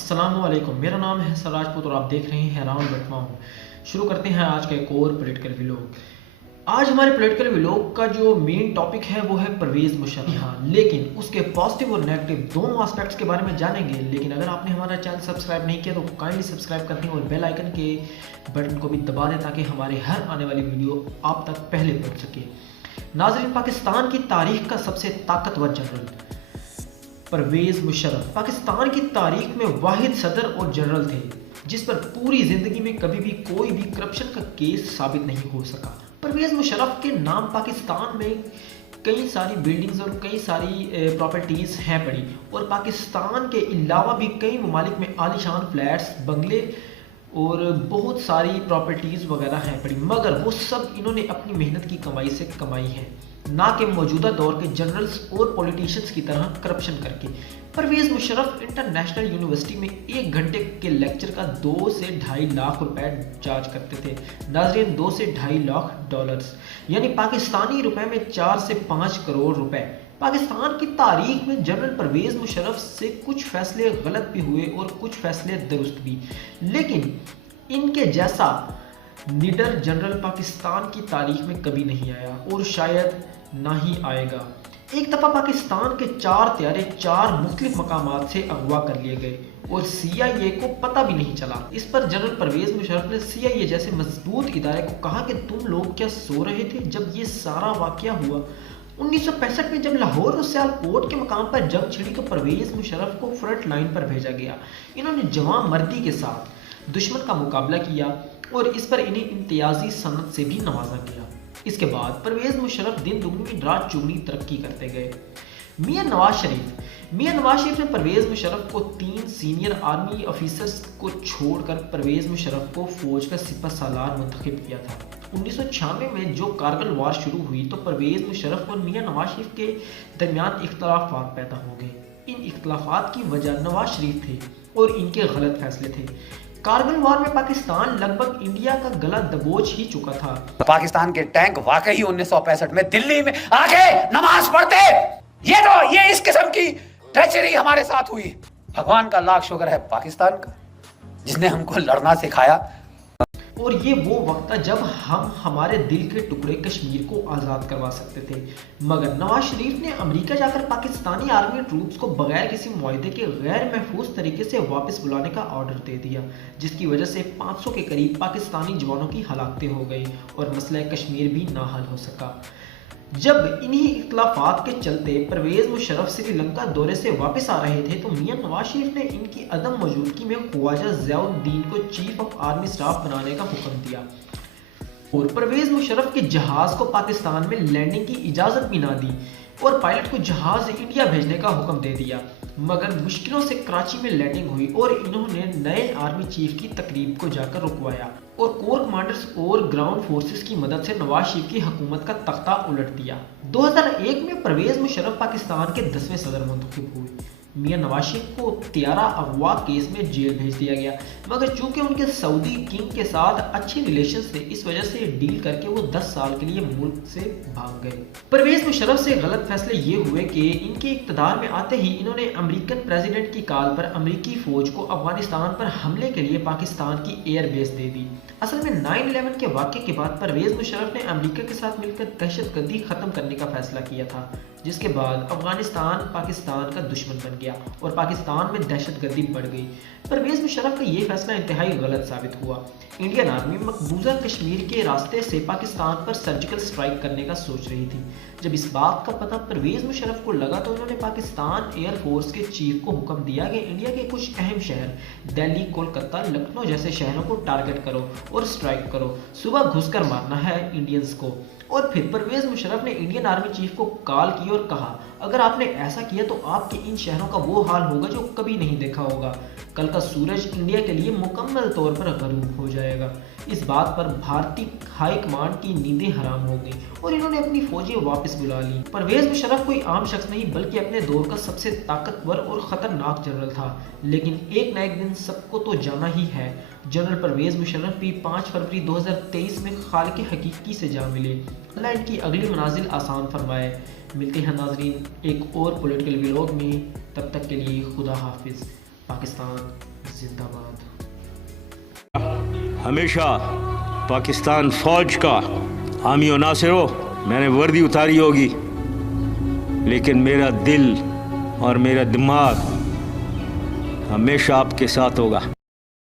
السلام علیکم، میرا نام ہے سراج پوت اور آپ دیکھ رہے ہیں راؤنڈ بٹوا ہوں۔ شروع کرتے ہیں آج کا ایک اور پولیٹیکل ویلوگ۔ آج ہمارے پولیٹیکل ویلوگ کا جو مین ٹاپک ہے وہ ہے پرویز مشرف۔ ہاں، لیکن اس کے پازیٹیو اور نیگیٹو دونوں آسپیکٹس کے بارے میں جانیں گے۔ لیکن اگر آپ نے ہمارا چینل سبسکرائب نہیں کیا تو کائنڈلی سبسکرائب کر دیں اور بیل آئیکن کے بٹن کو بھی دبا دیں تاکہ ہمارے ہر آنے والی ویڈیو آپ تک پہلے پہنچ سکے۔ ناظرین، پاکستان کی تاریخ کا سب سے طاقتور جنرل پرویز مشرف پاکستان کی تاریخ میں واحد صدر اور جنرل تھے جس پر پوری زندگی میں کبھی بھی کوئی بھی کرپشن کا کیس ثابت نہیں ہو سکا۔ پرویز مشرف کے نام پاکستان میں کئی ساری بلڈنگز اور کئی ساری پراپرٹیز ہیں پڑی، اور پاکستان کے علاوہ بھی کئی ممالک میں عالیشان فلیٹس، بنگلے اور بہت ساری پراپرٹیز وغیرہ ہیں پڑی، مگر وہ سب انہوں نے اپنی محنت کی کمائی سے کمائی ہے، نہ کہ موجودہ دور کے جنرلز اور پولیٹیشنز کی طرح کرپشن کر کے۔ پرویز مشرف انٹرنیشنل یونیورسٹی میں 1 گھنٹے کے لیکچر کا 2 سے 2.5 لاکھ روپے چارج کرتے تھے۔ ناظرین، 2 سے 2.5 لاکھ ڈالرز یعنی پاکستانی روپے میں 4 سے 5 کروڑ روپے۔ پاکستان کی تاریخ میں جنرل پرویز مشرف سے کچھ فیصلے غلط بھی ہوئے اور کچھ فیصلے درست بھی، لیکن ان کے جیسا نیڈر جنرل پاکستان کی تاریخ میں کبھی نہیں آیا اور شاید نہ ہی آئے گا۔ ایک دفعہ پاکستان کے 4 طیارے 4 مختلف مقامات سے اغوا کر لیے گئے اور CIA کو پتہ بھی نہیں چلا۔ اس پر جنرل پرویز مشرف نے CIA جیسے مضبوط ادارے کو کہا کہ تم لوگ کیا سو رہے تھے جب یہ سارا واقعہ ہوا؟ 1965 میں جب لاہور اور سیالکوٹ کے مقام پر جنگ چھڑی تو پرویز مشرف کو فرنٹ لائن پر بھیجا گیا۔ انہوں نے جواں مردی کے ساتھ دشمن کا مقابلہ کیا اور اس پر انہیں امتیازی سند سے بھی نوازا گیا۔ اس کے بعد پرویز مشرف دن دگنی رات چگنی ترقی کرتے گئے۔ میاں نواز شریف نے پرویز مشرف کو 3 سینئر آرمی آفیسرز کو چھوڑ کر پرویز مشرف کو فوج کا سپہ سالار منتخب کیا تھا۔ 1996 میں جو کارگل وار شروع ہوئی تو پرویز مشرف اور میاں نواز شریف کے درمیان اختلافات پیدا ہو گئے۔ ان اختلافات کی وجہ نواز شریف تھے اور ان کے غلط فیصلے تھے۔ کارگل وار میں پاکستان لگ بھگ انڈیا کا گلا دبوچ ہی چکا تھا۔ پاکستان کے ٹینک واقعی 1965 میں دلی میں آگے نماز پڑھتے، یہ اس قسم کی ٹریچری ہمارے ساتھ ہوئی۔ بھگوان کا لاکھ شکر ہے پاکستان کا جس نے ہم کو لڑنا سکھایا۔ اور یہ وہ وقت تھا جب ہم ہمارے دل کے ٹکڑے کشمیر کو آزاد کروا سکتے تھے، مگر نواز شریف نے امریکہ جا کر پاکستانی آرمی ٹروپس کو بغیر کسی معاہدے کے غیر محفوظ طریقے سے واپس بلانے کا آرڈر دے دیا، جس کی وجہ سے 500 کے قریب پاکستانی جوانوں کی ہلاکتیں ہو گئی اور مسئلہ کشمیر بھی نہ حل ہو سکا۔ جب انہی اختلافات کے چلتے پرویز مشرف سری لنکا دورے سے واپس آ رہے تھے تو میاں نواز شریف نے ان کی عدم موجودگی میں خواجہ ضیاء الدین کو چیف آف آرمی سٹاف بنانے کا حکم دیا اور پرویز مشرف کے جہاز کو پاکستان میں لینڈنگ کی اجازت بھی نہ دی اور پائلٹ کو جہاز انڈیا بھیجنے کا حکم دے دیا، مگر مشکلوں سے کراچی میں لینڈنگ ہوئی اور انہوں نے نئے آرمی چیف کی تقریب کو جا کر رکوایا اور کور کمانڈرز اور گراؤنڈ فورسز کی مدد سے نواز شریف کی حکومت کا تختہ الٹ دیا۔ 2001 میں پرویز مشرف پاکستان کے 10ویں صدر منتخب ہوئے۔ میاں نواز شریف کو طیارہ اغوا کیس میں جیل بھیج دیا گیا، مگر چونکہ ان کے سعودی کنگ کے ساتھ اچھے ریلیشنز تھے اس وجہ سے ڈیل کر کے وہ 10 سال کے لیے ملک سے بھاگ گئے۔ پرویز مشرف سے غلط فیصلے یہ ہوئے کہ ان کے اقتدار میں آتے ہی انہوں نے امریکن پریزیڈنٹ کی کال پر امریکی فوج کو افغانستان پر حملے کے لیے پاکستان کی ایئر بیس دے دی۔ اصل میں 9/11 کے واقعے کے بعد پرویز مشرف نے امریکہ کے ساتھ مل کر دہشت گردی ختم کرنے کا فیصلہ کیا تھا، جس کے بعد افغانستان پاکستان کا دشمن بن گیا اور پاکستان میں دہشت گردی بڑھ گئی۔ پرویز مشرف کا یہ فیصلہ انتہائی غلط ثابت ہوا۔ انڈین آرمی مقبوضہ کشمیر کے راستے سے پاکستان پر سرجیکل سٹرائک کرنے کا سوچ رہی تھی۔ جب اس بات کا پتہ پرویز مشرف کو لگا تو انہوں نے پاکستان ایئر فورس کے چیف کو حکم دیا کہ انڈیا کے کچھ اہم شہر دہلی، کولکتہ، لکھنؤ جیسے شہروں کو ٹارگٹ کرو اور سٹرائک کرو، صبح گھس کر مارنا ہے انڈینز کو۔ اور پھر پرویز مشرف نے انڈین آرمی چیف کو کال کی اور کہا، اگر آپ نے ایسا کیا تو آپ کے ان شہروں کا وہ حال ہوگا جو کبھی نہیں دیکھا ہوگا، کل کا سورج انڈیا کے لیے مکمل طور پر غروب ہو جائے گا۔ اس بات پر بھارتی ہائی کمانڈ کی نیندیں حرام ہو گئیں اور انہوں نے اپنی فوجیں واپس بلا لیں۔ پرویز مشرف کوئی عام شخص نہیں بلکہ اپنے دور کا سب سے طاقتور اور خطرناک جنرل تھا، لیکن ایک نہ ایک دن سب کو تو جانا ہی ہے۔ جنرل پرویز مشرف بھی 5 فروری 2023 میں خالق حقیقی سے جا ملے۔ اللہ ان کی اگلی منازل آسان فرمائے۔ ملتے ہیں ناظرین ایک اور پولیٹیکل ویلوگ میں، تب تک کے لیے خدا حافظ۔ پاکستان زندہ باد۔ ہمیشہ پاکستان فوج کا حامی و ناصر ہو۔ میں نے وردی اتاری ہوگی لیکن میرا دل اور میرا دماغ ہمیشہ آپ کے ساتھ ہوگا۔